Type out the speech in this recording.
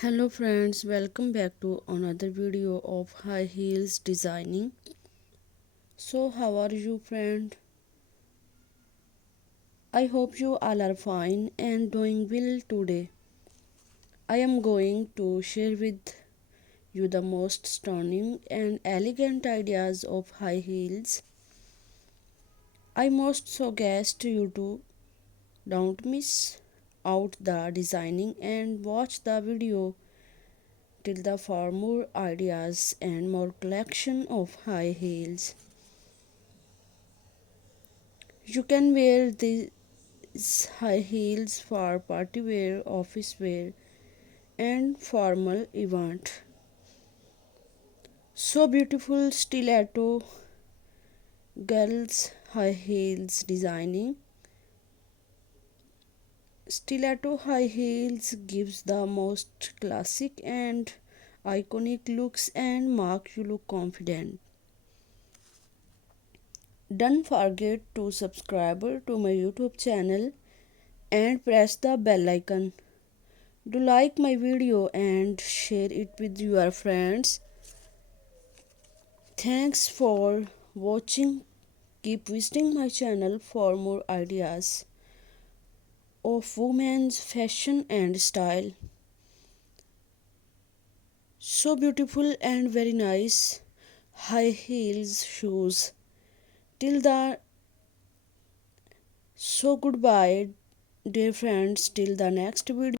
Hello friends, welcome back to another video of high heels designing. So how are you friend? I hope you all are fine and doing well today. I am going to share with you the most stunning and elegant ideas of high heels. I most suggest you to don't miss out the designing and watch the video till the for more ideas and more collection of high heels. You can wear these high heels for party wear, office wear, and formal event. So beautiful stiletto girls high heels designing. Stiletto high heels gives the most classic and iconic looks and make you look confident. Don't forget to subscribe to my YouTube channel and press the bell icon. Do like my video and share it with your friends. Thanks for watching. Keep visiting my channel for more ideas of women's fashion and style. So beautiful and very nice high heels shoes. Till the so goodbye dear friends till the next video.